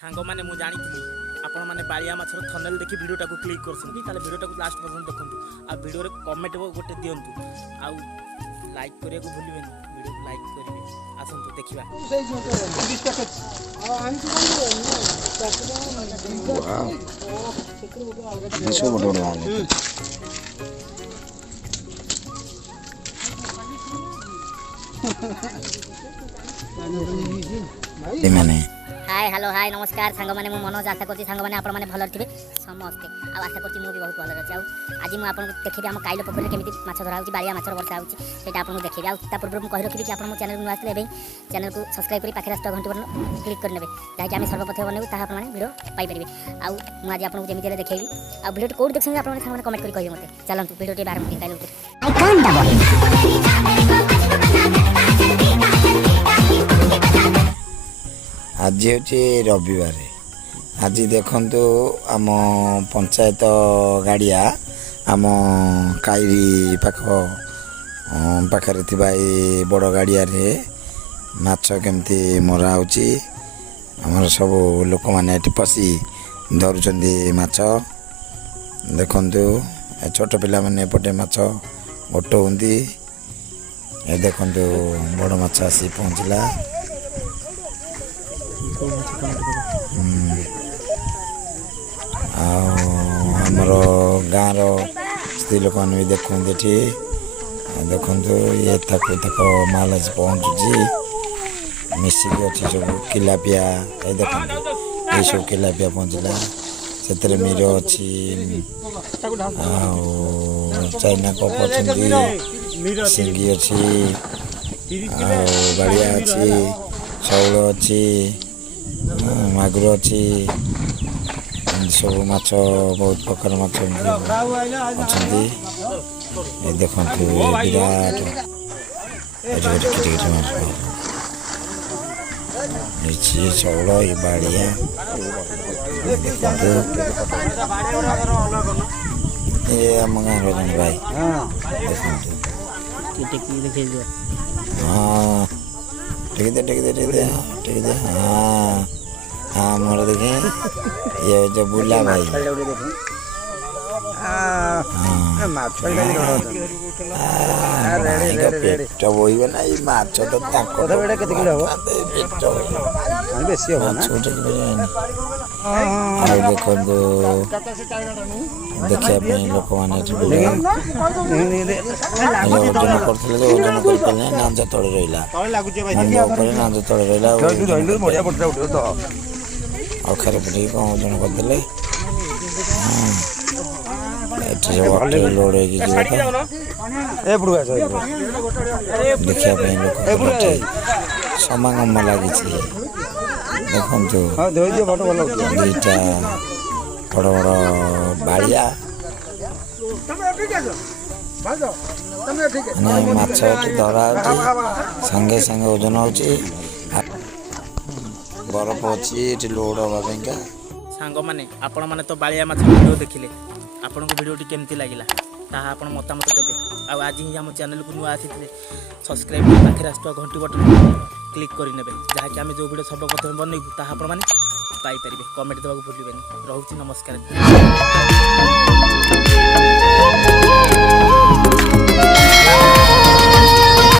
सांग मैंने मुझे जानी आपण मैंने बालिया माछर थंबनेल देखि वीडियोटा को क्लिक करछथि ताले वीडियोटा को लास्ट पर्यंत देखंतु आ वीडियो रे कमेंट गोटे दियंतु आ लाइक करिया को भूलिबेनी वीडियो को लाइक करिवे आसंतु देखिबा 30 पैकेट आ आनी मैंने हाय हेलो हाय नमस्कार सांग मैंने मनोज आशा करती सांग मैंने आपण मैंने भल थे समस्ते आशा करती मुझे बहुत भल अच्छे आज मुझे आपको देखी आम काइल पोखर केमी माछ धरा हो बालिया माछर वर्षा होता आपको देखी पूर्व मुझे कही रखी कि आप चैनल नुआ आसते चैनल को सब्सक्राइब कर पाखे घंटी बटन क्लिक करने जहाँकि आम सर्वप्रथम बनैबू ताहा आपने वीडियो पाइपर आज आपको जमी देखी आ वीडियो कौट देखते आप कमेंट कर कहे मत चलते वीडियो आरंभ काइल आज हूँ रविवार आज देखु आम पंचायत गाड़िया आम काइरी पाखरे थी बड़ गाड़िया माछ केमती मरा होमर सब लोक मैंने पशि धरुंच माछ देखु छोट पिला मैंने एपटे माछ गोटौंती देखु बड़ माछ आसी पहुँचला आमर गाँव स्त्री लोक मैंने भी देखते देखु ये तक माल आज पहुँचुची मिसिक अच्छी सब किलापिया ये देख ये सब किलापिया पहुँचला से मीर अच्छी चाइना कप अच्छी सिंगी अच्छी बाड़िया अच्छी शौल अच्छी मागुर अच्छी सब माछ बहुत प्रकार माछ अच्छा ये देखु विराट शौल ये बाड़िया ये आम गाँव भाई देखते हाँ टेक दे हाँ मोर देखे ये जो बुला भाई पेट बोइबे ना ये माछ तो बेसी हम देखो देखा लोक मैंने ओजन करते ओजन कर नांज तले रहा नांज तले रहा अखारे पटे कौन ओजन करदे लोड देखा लोक समागम लगी देखु दुईटा बड़ बड़ बाड़िया माछ धरा सांगे सांगे ओजन हो बरफ अच्छी लोड हाँगा सांग मैंने आपण मैंने तो बालिया माछ वीडियो देखिले आपन को वीडियो केमती लगिला ताहा आपण मतामत देबे आज ही आम चैनल को नुआ आसी सब्सक्राइब कर पाखे आसुवा घंटी बटन क्लिक कर नेबे जहाँकि आम जो वीडियो सर्वप्रथम बनैबू ताहा आपण मैंने पाइपर कमेंट देवा भूलिबेनी। रोची नमस्कार।